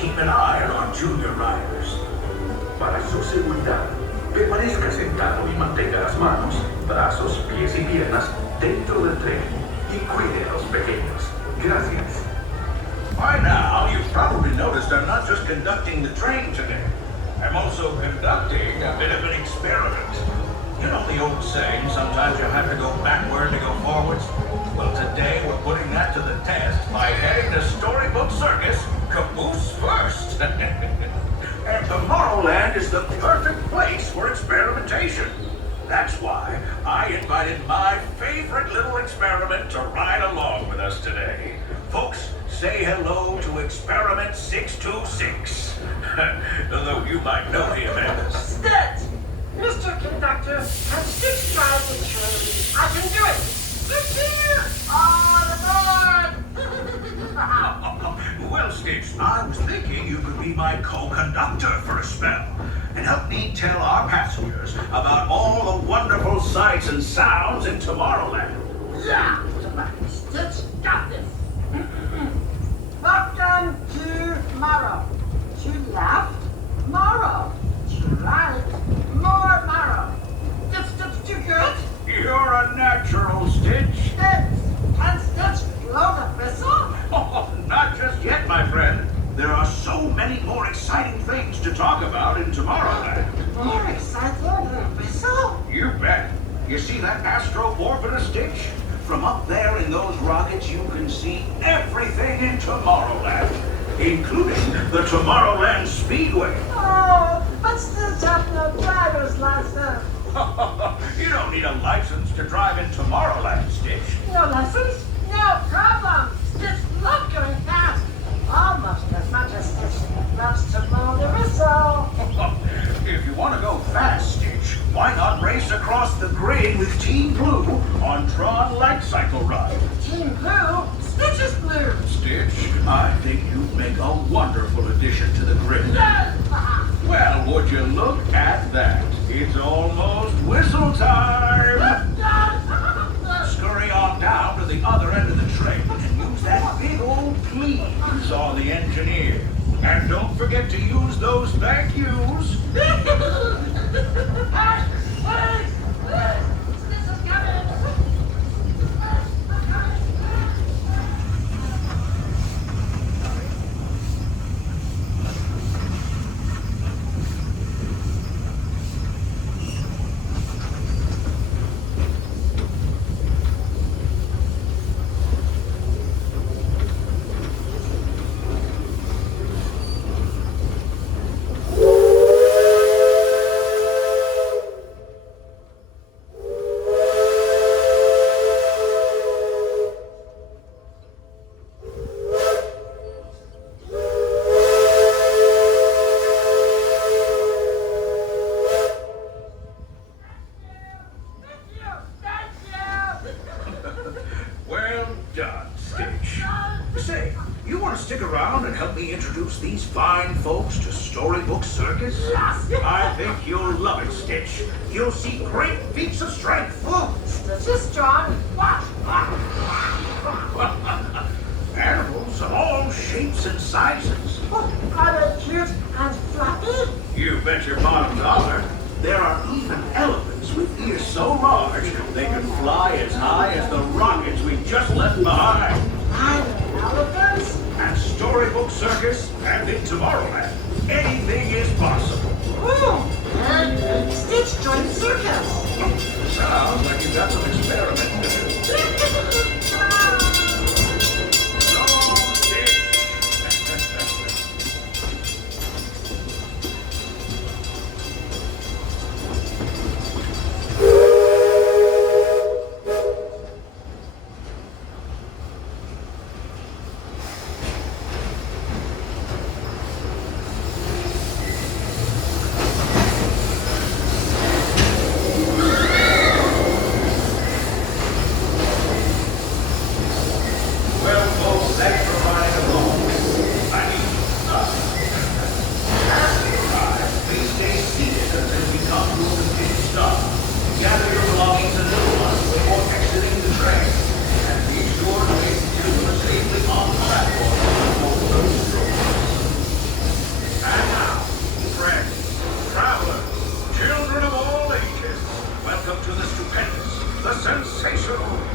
keep an eye on our junior riders. Para su seguridad, permanezca sentado y mantenga las manos, brazos, pies y piernas dentro del tren y cuide a los pequeños. Gracias. By now, you've probably noticed I'm not just conducting the train today. I'm also conducting a bit of an experiment. You know the old saying, sometimes you have to go backward to go forwards? Well, today we're putting that to the test by heading to Storybook Circus, caboose first. And Tomorrowland is the perfect place for experimentation. That's why I invited my favorite little experiment to ride along with us today. Folks, say hello to Experiment 626. Although you might know him as... Stitch! Mr. Conductor, I'm Stitch trying the train. I can do it! Stitch here! On board! Well, Stitch, I was thinking you could be my co-conductor for a spell and help me tell our passengers about all the wonderful sights and sounds in Tomorrowland. Yeah! Stitch got this! Welcome to Morrow. To left, Morrow. To right, more Morrow. Stitch, too good? You're a natural, Stitch. Stitch, can Stitch blow the whistle? Oh, not just yet, my friend. There are so many more exciting things to talk about in Tomorrowland. More exciting than a whistle? You bet. You see that astro orbiter, Stitch? From up there in those rockets, you can see everything in Tomorrowland, including the Tomorrowland Speedway. Oh, but Stitch has no driver's license. You don't need a license to drive in Tomorrowland, Stitch. No license? No problem. Stitch loves going fast. Almost as much as Stitch loves to blow the whistle. If you want to go fast, Stitch, why not race across the grid with Team Blue on Tron Light Cycle Ride? Team Blue? Stitch is blue. Stitch, I think you'd make a wonderful addition to the grid. Well, would you look at that? It's almost whistle time! Scurry on down to the other end of the train and use that big old please on the engineer. And don't forget to use those thank yous. These fine folks to Storybook Circus? Yes! I think you'll love it, Stitch. You'll see great feats of strength. Oh, Stitch is strong. Watch! Animals of all shapes and sizes. Oh, are they cute and fluffy? You bet your bottom dollar. There are even elephants with ears so large they can fly as high as the rockets we just left behind. Flying elephants? At Storybook Circus and in Tomorrowland, anything is possible. Ooh, and Stitch joined the circus. Sounds like you've got some experimenting to do. So long, Stitch.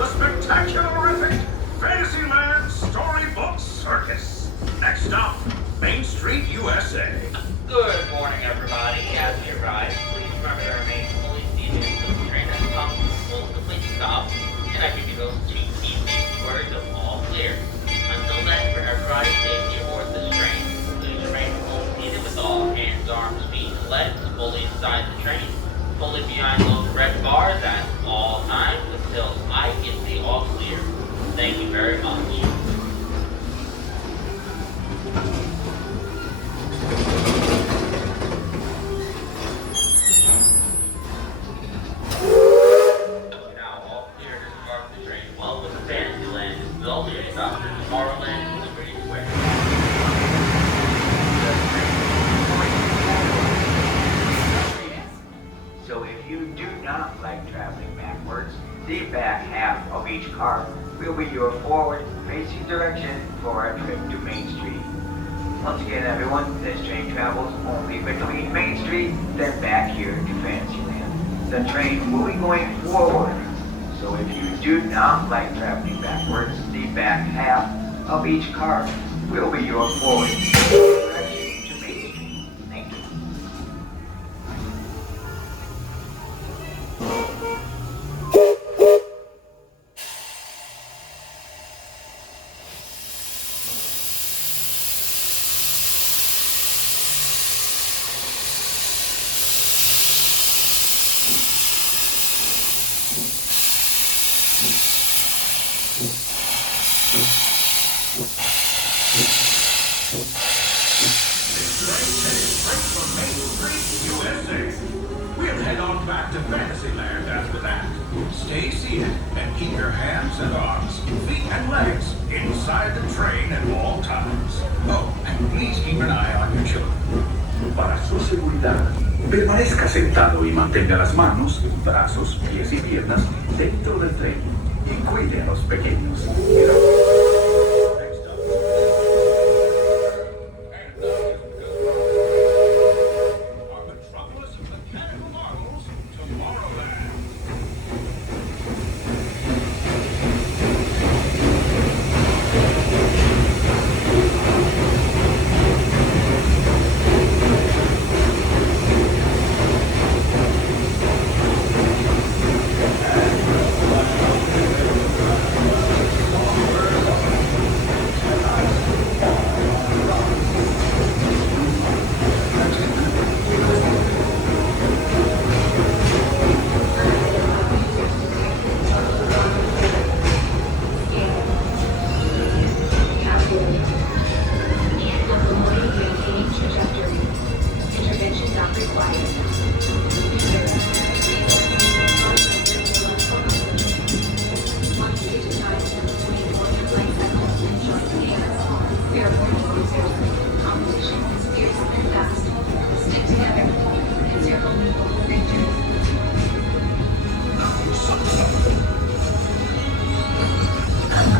the spectacular-horrific Fantasyland Storybook Circus. Next up, Main Street U.S.A. Good morning, everybody. As we arrive, please remember to remain fully seated until the train has come to a full complete stop, and I give you those two key safety words of all clear. Until then, for everybody's safety aboard this train, please remain fully seated with all hands, arms, feet, and legs fully inside the train, fully behind those red bars at all times until I get the all clear. Thank you very much. Now all clear to embark the train. Welcome to Fantasyland. This is all your stop at Tomorrowland, Liberty Square. So if you do not like traveling backwards, the back half of each car will be your forward-facing direction for our trip to Main Street. Once again, everyone, this train travels only between Main Street, then back here to Fantasyland. The train will be going forward. So if you do not like traveling backwards, the back half of each car will be your forward direction to Main Street. Thank you. We'll head on back to Fantasyland after that. Stay seated and keep your hands and arms, feet and legs inside the train at all times. Oh, and please keep an eye on your children. Para su seguridad, permanezca sentado y mantenga las manos, brazos, pies y piernas dentro del tren y cuide a los pequeños.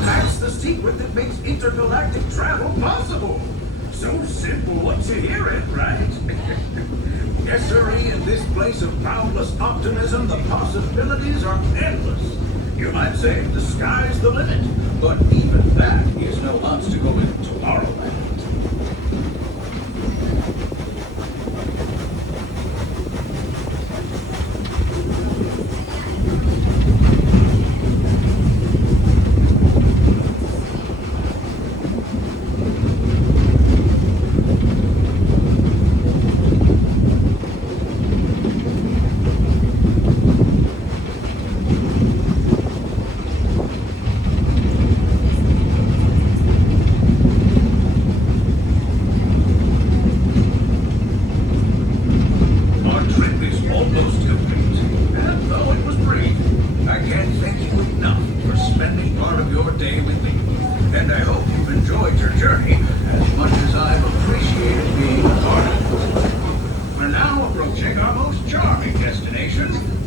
That's the secret that makes intergalactic travel possible. So simple once you hear it, right? Yes, sirree, in this place of boundless optimism, the possibilities are endless. You might say the sky's the limit, but even that is no obstacle in Tomorrowland.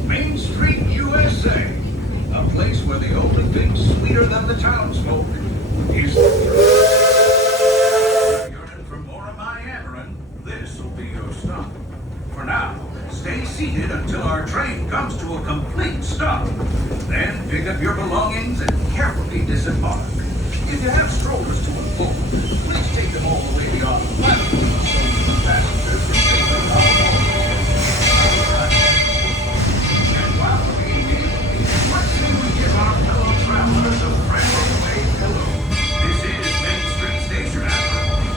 Main Street U.S.A. A place where the only thing sweeter than the townsfolk is yearning for more of my yammering. This'll be your stop. For now, stay seated. seated until our train comes to a complete stop. Then pick up your belongings and carefully disembark. If you have strollers to unfold, please take them all the way beyond the platform so the passengers can take them on board. And while we're eating, let's say we give our fellow travelers a friendly wave hello. This is Main Street Station, after all.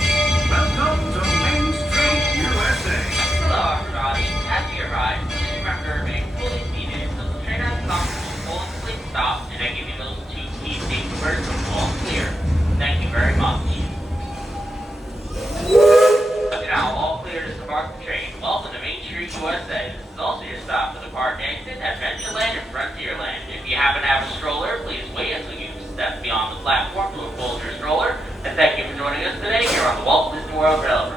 Welcome to Main Street U.S.A. Hello everybody, as you arrive, please remember to remain fully seated until the train has come to a full and complete stop and I give you those two key safety words of all clear. Thank you very much. Now, all clear to disembark the train. Welcome to Main Street U.S.A. This is also your stop for the park exit at Adventureland and Frontierland. If you happen to have a stroller, please wait until you step beyond the platform to unfold your stroller. And thank you for joining us today here on the Walt Disney World Railroad.